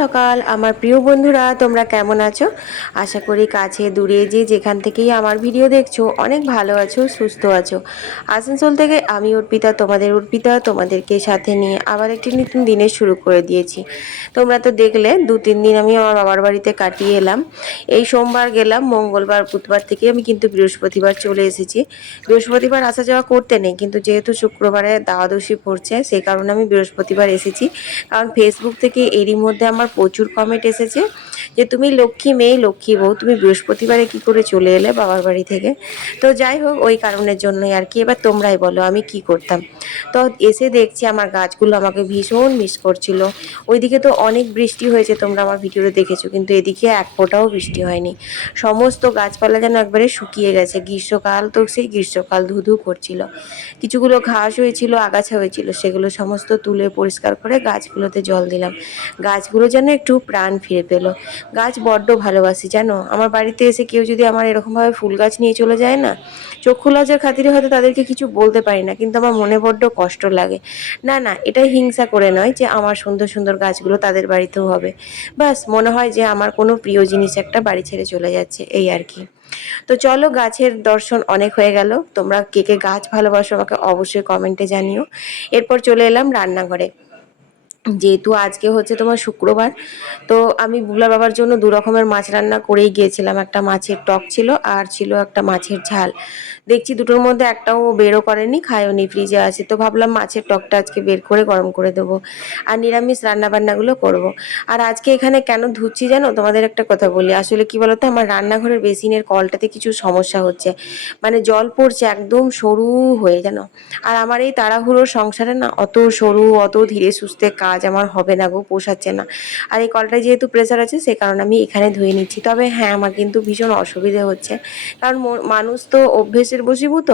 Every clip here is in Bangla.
সকাল আমার প্রিয় বন্ধুরা, তোমরা কেমন আছো? আশা করি কাছে দূরে যে যেখান থেকেই আমার ভিডিও দেখছো অনেক ভালো আছো, সুস্থ আছো। আসানসোল থেকে আমি তোমাদেরকে সাথে নিয়ে আবার একটি নতুন দিনের শুরু করে দিয়েছি। তোমরা তো দেখলে 2-3 দিন আমি আমার বাবার বাড়িতে কাটিয়ে এলাম। এই সোমবার গেলাম, মঙ্গলবার বুধবার থেকে আমি কিন্তু বৃহস্পতিবার চলে এসেছি। বৃহস্পতিবার আসা যাওয়া করতে নেই, কিন্তু যেহেতু শুক্রবারে দ্বাদশী পড়ছে সেই কারণে আমি বৃহস্পতিবার এসেছি। কারণ ফেসবুক থেকে এরই মধ্যে আমার প্রচুর কমেন্ট এসেছে যে তুমি লক্ষ্মী মেয়ে, লক্ষ্মী বউ, তুমি বৃহস্পতিবারে কি করে চলে এলে বাবার বাড়ি থেকে। তো যাই হোক, ওই কারণের জন্যই আর কি। এবার তোমরাই বলো আমি কি করতাম। তো এসে দেখছি আমার গাছগুলো আমাকে ভীষণ মিস করছিল। ওইদিকে তো অনেক বৃষ্টি হয়েছে, তোমরা আমার ভিডিওতে দেখেছো, কিন্তু এদিকে এক ফোঁটাও বৃষ্টি হয়নি। সমস্ত গাছপালা যেন একবারে শুকিয়ে গেছে। গ্রীষ্মকাল তো সেই গ্রীষ্মকাল ধু করছিল। কিছুগুলো ঘাস হয়েছিল, আগাছা হয়েছিল, সেগুলো সমস্ত তুলে পরিষ্কার করে গাছগুলোতে জল দিলাম। গাছগুলো যেন একটু প্রাণ ফিরে পেল। গাছ বড্ড ভালোবাসি জানো। আমার বাড়িতে এসে কেউ যদি আমার এরকমভাবে ফুল গাছ নিয়ে চলে যায় না, চক্ষু লজ্জার খাতিরে হয়তো তাদেরকে কিছু বলতে পারি না, কিন্তু আমার মনে বড্ড কষ্ট লাগে। না না, এটা হিংসা করে নয় যে আমার সুন্দর সুন্দর গাছগুলো তাদের বাড়িতেও হবে। ব্যাস মনে হয় যে আমার কোনো প্রিয় জিনিস একটা বাড়ি ছেড়ে চলে যাচ্ছে, এই আর কি। তো চলো, গাছের দর্শন অনেক হয়ে গেল। তোমরা কে কে গাছ ভালোবাসো আমাকে অবশ্যই কমেন্টে জানিও। এরপর চলে এলাম রান্নাঘরে। যেহেতু আজকে হচ্ছে তোমার শুক্রবার, তো আমি বুগলা বাবার জন্য 2 রকমের মাছ রান্না করেই গিয়েছিলাম। একটা মাছের টক ছিল আর ছিল একটা মাছের ঝাল। দেখছি দুটোর মধ্যে একটাও বেরও করেনি, খায়ওনি, ফ্রিজে আছে। তো ভাবলাম মাছের টকটা আজকে বের করে গরম করে দেবো, আর নিরামিষ রান্না বান্নাগুলো করব। আর আজকে এখানে কেন ধুচ্ছি জানো, তোমাদের একটা কথা বলি। আসলে কি বলতো, আমার রান্নাঘরের বেসিনের কলটাতে কিছু সমস্যা হচ্ছে। মানে জল পড়ছে একদম সরু হয়ে যেন। আর আমার এই তাড়াহুড়োর সংসারে না অত সরু, অত ধীরে সুস্থে কাজ আমার হবে না গো, পোষাচ্ছে না। আর এই কলটায় যেহেতু প্রেসার আছে, সে কারণে আমি এখানে ধুয়ে নিচ্ছি। তবে হ্যাঁ, আমার কিন্তু ভীষণ অসুবিধে হচ্ছে, কারণ মানুষ তো অভ্যেসের বশীভূত।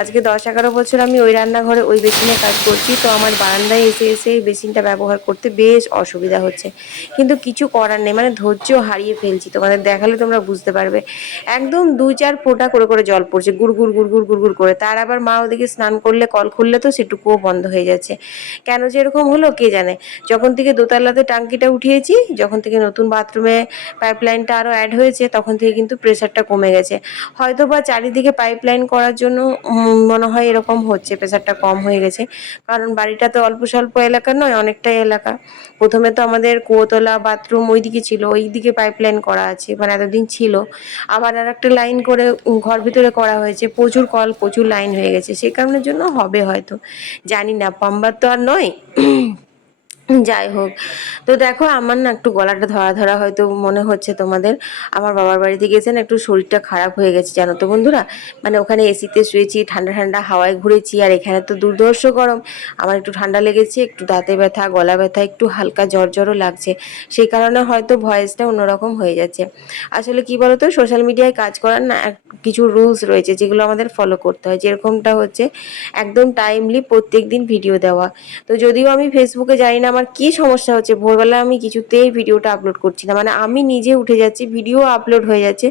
আজকে 10-11 বছর আমি ওই রান্নাঘরে ওই বেসিনে কাজ করছি, তো আমার বারান্দায় এসে এসে এই বেসিনটা ব্যবহার করতে বেশ অসুবিধা হচ্ছে। কিন্তু কিছু করার নেই, মানে ধৈর্য হারিয়ে ফেলছি। তোমাদের দেখালে তোমরা বুঝতে পারবে। একদম 2-4 ফোঁটা করে করে জল পড়ছে, গুড়গুড় গুড়গুড় গুড়গুড় করে। তার আবার মা ওদিকে স্নান করলে, কল খুললে তো সেটুকুও বন্ধ হয়ে যাচ্ছে। কেন যে এরকম হলো কে জানে। যখন থেকে দোতলাতে টাঙ্কিটা উঠিয়েছি, যখন থেকে নতুন বাথরুমে পাইপলাইনটা আরও অ্যাড হয়েছে, তখন থেকে কিন্তু প্রেশারটা কমে গেছে। হয়তো বা চারিদিকে পাইপলাইন করার জন্য মনে হয় এরকম হচ্ছে, প্রেশারটা কম হয়ে গেছে। কারণ বাড়িটা তো অল্প স্বল্প এলাকা নয়, অনেকটাই এলাকা। প্রথমে তো আমাদের কুয়োতলা বাথরুম ওইদিকে ছিল, ওইদিকে পাইপলাইন করা আছে, মানে এতদিন ছিল। আবার আর একটা লাইন করে ঘর ভিতরে করা হয়েছে। প্রচুর কল, প্রচুর লাইন হয়ে গেছে, সেই কারণের জন্য হবে হয়তো, জানি না। পাম্বার তো আর নয়। যাই হোক, তো দেখো আমার না একটু গলাটা ধরা ধরা হয়তো মনে হচ্ছে তোমাদের। আমার বাবার বাড়িতে গেছে না, একটু শরীরটা খারাপ হয়ে গেছে জানো তো বন্ধুরা। মানে ওখানে এসিতে শুয়েছি, ঠান্ডা ঠান্ডা হাওয়ায় ঘুরেছি, আর এখানে তো দুর্ধর্ষ গরম। আমার একটু ঠান্ডা লেগেছে, একটু দাঁতে ব্যথা, গলা ব্যথা, একটু হালকা জ্বর জ্বরও লাগছে। সেই কারণে হয়তো ভয়েসটা অন্যরকম হয়ে যাচ্ছে। আসলে কি বলতো, সোশ্যাল মিডিয়ায় কাজ করার না কিছু রুলস রয়েছে যেগুলো আমাদের ফলো করতে হয়। যেরকমটা হচ্ছে একদম টাইমলি প্রত্যেক দিন ভিডিও দেওয়া। তো যদিও আমি ফেসবুকে জানি না আমার কি সমস্যা হচ্ছে, ভোরবেলা আমি কিছুতেই ভিডিওটা আপলোড করছি না। মানে আমি নিজে উঠে যাচ্ছি, ভিডিও আপলোড হয়ে যাচ্ছে,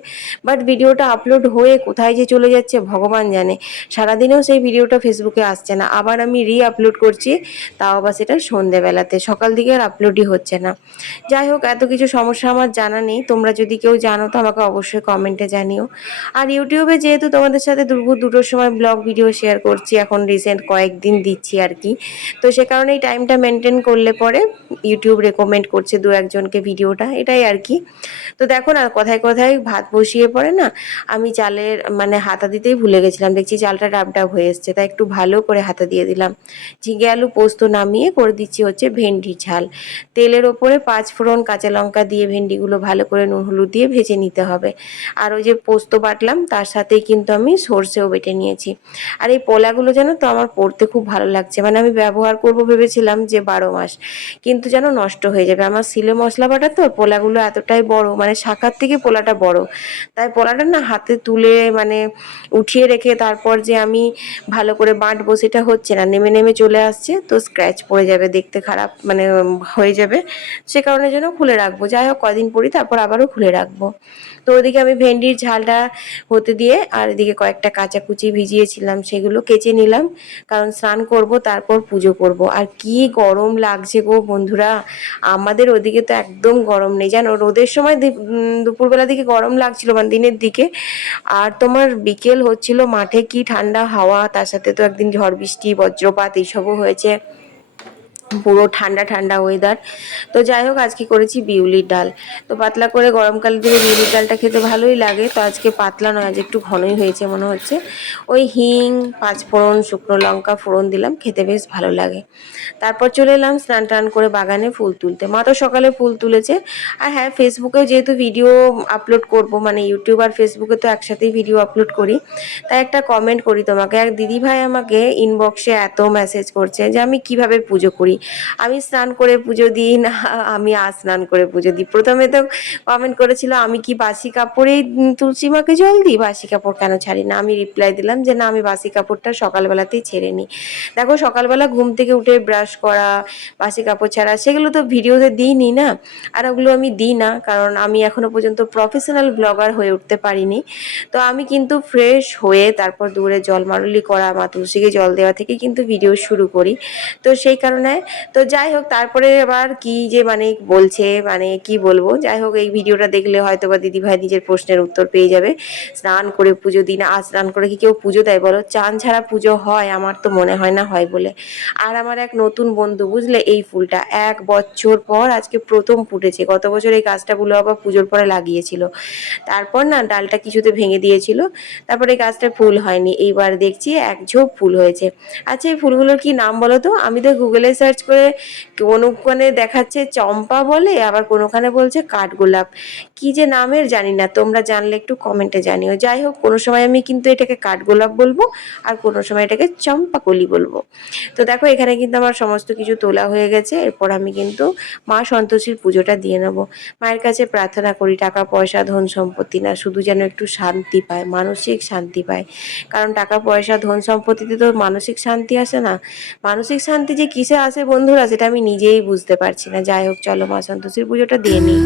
বাট ভিডিওটা আপলোড হয়ে কোথায় যে চলে যাচ্ছে ভগবান জানে। সারাদিনেও সেই ভিডিওটা ফেসবুকে আসছে না, আবার আমি আপলোড করছি, তাও আবার সেটা সন্ধেবেলাতে। সকাল দিকে আর আপলোডই হচ্ছে না। যাই হোক, এত কিছু সমস্যা আমার জানা নেই। তোমরা যদি কেউ জানো তো আমাকে অবশ্যই কমেন্টে জানিও। আর ইউটিউবে যেহেতু তোমাদের সাথে দুপুর 2টোর সময় ব্লগ ভিডিও শেয়ার করছি, এখন রিসেন্ট কয়েকদিন দিচ্ছি আর কি। তো সে কারণে এই টাইমটা মেনটেন করলে পরে ইউটিউব রেকমেন্ড করছে 2-1 জনকে ভিডিওটা, এটাই আর কি। তো দেখো না, কথায় কথায় ভাত বসিয়ে পড়ে না আমি চালের মানে হাতা দিতেই ভুলে গেছিলাম। দেখছি চালটা ডাব ডাব হয়ে এসছে, তাই একটু ভালো করে হাতা দিয়ে দিলাম। ঝিঙে আলু পোস্ত নামিয়ে করে দিচ্ছি হচ্ছে ভেন্ডির ঝাল। তেলের ওপরে 5 ফোড়ন, কাঁচা লঙ্কা দিয়ে ভেন্ডিগুলো ভালো করে নুন হলুদ দিয়ে ভেজে নিতে হবে। আর ওই যে পোস্ত বাটলাম, তার সাথেই কিন্তু আমি সর্ষেও বেটে নিয়েছি। আর এই পোলাগুলো যেন তো আমার পড়তে খুব ভালো লাগছে। মানে আমি ব্যবহার করব ভেবেছিলাম যে 12 মাস, কিন্তু যেন নষ্ট হয়ে যাবে। আমার সিলে মশলা বাটা তো, পোলাগুলো এতটাই বড়, মানে শাখার থেকে পোলাটা বড়। তাই পোলাটা না হাতে তুলে মানে উঠিয়ে রেখে তারপর যে আমি ভালো করে বাঁটবো সেটা হচ্ছে না, নেমে নেমে চলে আসছে। তো স্ক্র্যাচ পড়ে যাবে, দেখতে খারাপ মানে হয়ে যাবে। সে কারণে যেন খুলে রাখবো। যাই হোক, কদিন পরি তারপর আবারও খুলে রাখবো। তো ওদিকে আমি ভেন্ডির ঝালটা হতে দিয়ে, আর এদিকে কয়েকটা কাঁচা কুচি ভিজিয়েছিলাম সেগুলো কেচে নিলাম, কারণ স্নান করব তারপর পুজো করব। আর কি গরম লাগছে লাগছে গো বন্ধুরা। আমাদের ওদিকে তো একদম গরম নেই জানো, রোদের সময় দুপুরবেলা দিকে গরম লাগছিল মানে দিনের দিকে, আর তোমার বিকেল হচ্ছিল মাঠে কি ঠান্ডা হাওয়া, তার সাথে তো একদিন ঝড় বৃষ্টি বজ্রপাত এইসবও হয়েছে, পুরো ঠান্ডা ঠান্ডা ওয়েদার। তো যাই হোক আজকে করেছি বিউলির ডাল। তো পাতলা করে গরমকালের দিনে বিউলির ডালটা খেতে ভালোই লাগে, তো আজকে পাতলা নয়, আজ একটু ঘনই হয়েছে মনে হচ্ছে। ওই হিং, পাঁচফোড়ন, শুকনো লঙ্কা ফোড়ন দিলাম, খেতে বেশ ভালো লাগে। তারপর চলে এলাম স্নান টান করে বাগানে ফুল তুলতে। মা তো সকালে ফুল তুলেছে। আর হ্যাঁ, ফেসবুকেও যেহেতু ভিডিও আপলোড করব, মানে ইউটিউব আর ফেসবুকে তো একসাথেই ভিডিও আপলোড করি, তাই একটা কমেন্ট করি তোমাকে। এক দিদিভাই আমাকে ইনবক্সে এত মেসেজ করছে যে আমি কিভাবে পুজো করি, আমি স্নান করে পুজো দিই না আমি স্নান করে পুজো দিই। প্রথমে তো কমেন্ট করেছিল আমি কি বাসি কাপড়েই তুলসী মাকে জল দিই, বাসি কাপড় কেন ছাড়ি না। আমি রিপ্লাই দিলাম যে না, আমি বাসি কাপড়টা সকালবেলাতেই ছেড়ে নিই। দেখো সকালবেলা ঘুম থেকে উঠে ব্রাশ করা, বাসি কাপড় ছাড়া, সেগুলো তো ভিডিওতে দিইনি না, আর ওগুলো আমি দিই না, কারণ আমি এখনো পর্যন্ত প্রফেশনাল ব্লগার হয়ে উঠতে পারিনি। তো আমি কিন্তু ফ্রেশ হয়ে তারপর দূরে জল মারুলি করা, মা তুলসীকে জল দেওয়া থেকে কিন্তু ভিডিও শুরু করি। তো সেই কারণে তো যাই হোক, তারপরে আবার কি যে মানে বলছে, মানে কি বলবো, যাই হোক এই ভিডিওটা দেখলে হয়তো বা দিদিভাই নিজের প্রশ্নের উত্তর পেয়ে যাবে। স্নান করে পুজো দিই না, আর স্নান করে কি কেউ পুজো দেয় বলো? চান ছাড়া পুজো হয়? আমার তো মনে হয় না হয় বলে। আর আমার এক নতুন বন্ধু, বুঝলে, এই ফুলটা 1 বছর পর আজকে প্রথম ফুটেছে। গত বছর এই গাছটা বুলো আবার পুজোর পরে লাগিয়েছিল, তারপর না ডালটা কিছুতে ভেঙে দিয়েছিল, তারপরে এই গাছটা ফুল হয়নি। এইবার দেখছি এক ঝোপ ফুল হয়েছে। আচ্ছা এই ফুলগুলোর কি নাম বলো তো? আমি তো গুগলে সার্চ করে কোনোখানে দেখাচ্ছে চম্পা বলে, আবার কোনোখানে বলছে কাঠগোলাপ, কি যে নামের জানি না, তোমরা জানলে একটু কমেন্টে জানিও। যাই হোক, কোনো সময় আমি কিন্তু এটাকে কাঠগোলাপ বলবো, আর কোনো সময় এটাকে চম্পাকলি বলবো। তো দেখো এখানে কিন্তু আমার সমস্ত কিছু তোলা হয়ে গেছে। এরপর আমি কিন্তু মা সন্তোষীর পুজোটা দিয়ে নেব। মায়ের কাছে প্রার্থনা করি টাকা পয়সা ধন সম্পত্তি না, শুধু যেন একটু শান্তি পায়, মানসিক শান্তি পায়। কারণ টাকা পয়সা ধন সম্পত্তিতে তো মানসিক শান্তি আসে না। মানসিক শান্তি যে কিসে আসে বন্ধুরা, সেটা আমি নিজেই বুঝতে পারছি না। যাই হোক চলো মা সন্তোষীর পুজোটা দিয়ে নিই।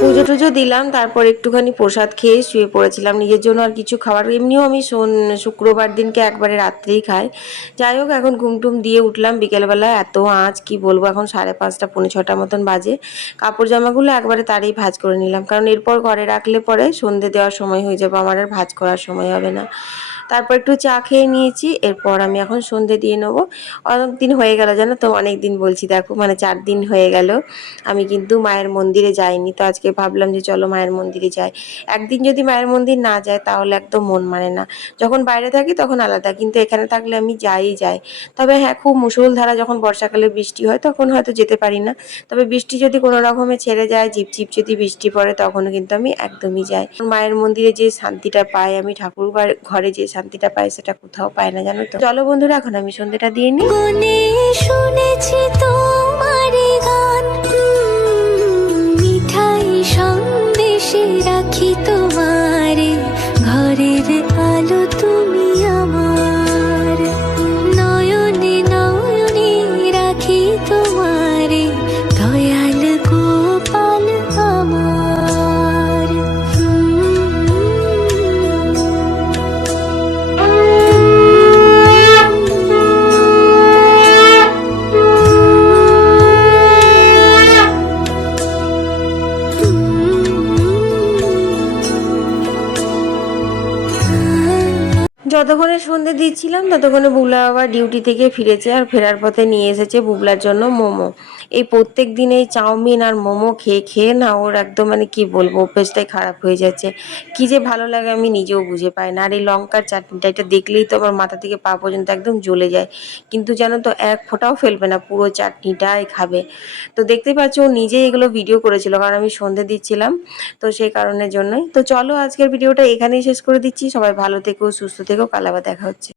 পুজো টুজো দিলাম, তারপর একটুখানি প্রসাদ খেয়ে শুয়ে পড়েছিলাম। নিজের জন্য আর কিছু খাবার, এমনিও আমি শুক্রবার দিনকে একবারে রাত্রেই খাই। যাই হোক এখন ঘুমটুম দিয়ে উঠলাম বিকেলবেলা, এত আঁচ কি বলবো, এখন 5:30 পৌনে 6টা মতন বাজে। কাপড় জামাগুলো একবারে তাড়াই ভাঁজ করে নিলাম, কারণ এরপর ঘরে রাখলে পরে সন্ধে দেওয়ার সময় হয়ে যাবে, আমার আর ভাঁজ করার সময় হবে না। তারপর একটু চা খেয়ে নিয়েছি, এরপর আমি এখন সন্ধে দিয়ে নেবো। অনেক দিন হয়ে গেল জানো তো, অনেক দিন বলছি, দেখো মানে 4 দিন হয়ে গেল আমি কিন্তু মায়ের মন্দিরে যাইনি। তো আজকে ভাবলাম যে চলো মায়ের মন্দিরে যাই। একদিন যদি মায়ের মন্দির না যায় তাহলে একদম মন মানে না। যখন বাইরে থাকি তখন আলাদা, কিন্তু এখানে থাকলে আমি যাই। তবে হ্যাঁ, খুব মুষলধারা যখন বর্ষাকালে বৃষ্টি হয় তখন হয়তো যেতে পারি না। তবে বৃষ্টি যদি কোনো রকমে ছেড়ে যায়, ঝিপঝিপ যদি বৃষ্টি পড়ে, তখনও কিন্তু আমি একদমই যাই। মায়ের মন্দিরে যে শান্তিটা পাই আমি, ঠাকুর ঘরে যে শান্তিটা পাই, সেটা কোথাও পাই না জানো তো। চলো বন্ধুরা এখন আমি সন্ধ্যেটা দিয়ে নিই। শুনেছি তোমার গান, মিঠাই সন্দেশে রাখি তোমারে, ঘরের আলো তুমি আমার, নয়নে নয়নে রাখি তোমারে, দয়াল গোপাল আমার। যতক্ষণে সন্ধে দিচ্ছিলাম ততক্ষণে বুবলা বাবা ডিউটি থেকে ফিরেছে, আর ফেরার পথে নিয়ে এসেছে বুবলার জন্য মোমো। এই প্রত্যেক দিন এই চাউমিন আর মোমো খেয়ে খেয়ে না ওর একদম মানে কি বলবো অভ্যেসটাই খারাপ হয়ে যাচ্ছে। কি যে ভালো লাগে আমি নিজেও বুঝে পাই না। আর এই লঙ্কার চাটনিটা এটা দেখলেই তো আমার মাথা থেকে পা পর্যন্ত একদম জ্বলে যায়, কিন্তু জানো তো এক ফোঁটাও ফেলবে না, পুরো চাটনিটাই খাবে। তো দেখতেই পাচ্ছ ও নিজেই এগুলো ভিডিও করেছিল, কারণ আমি সন্ধে দিচ্ছিলাম, তো সেই কারণের জন্যই। তো চলো আজকের ভিডিওটা এখানেই শেষ করে দিচ্ছি। সবাই ভালো থেকো, সুস্থ থেকো, কাল আবার দেখা হচ্ছে।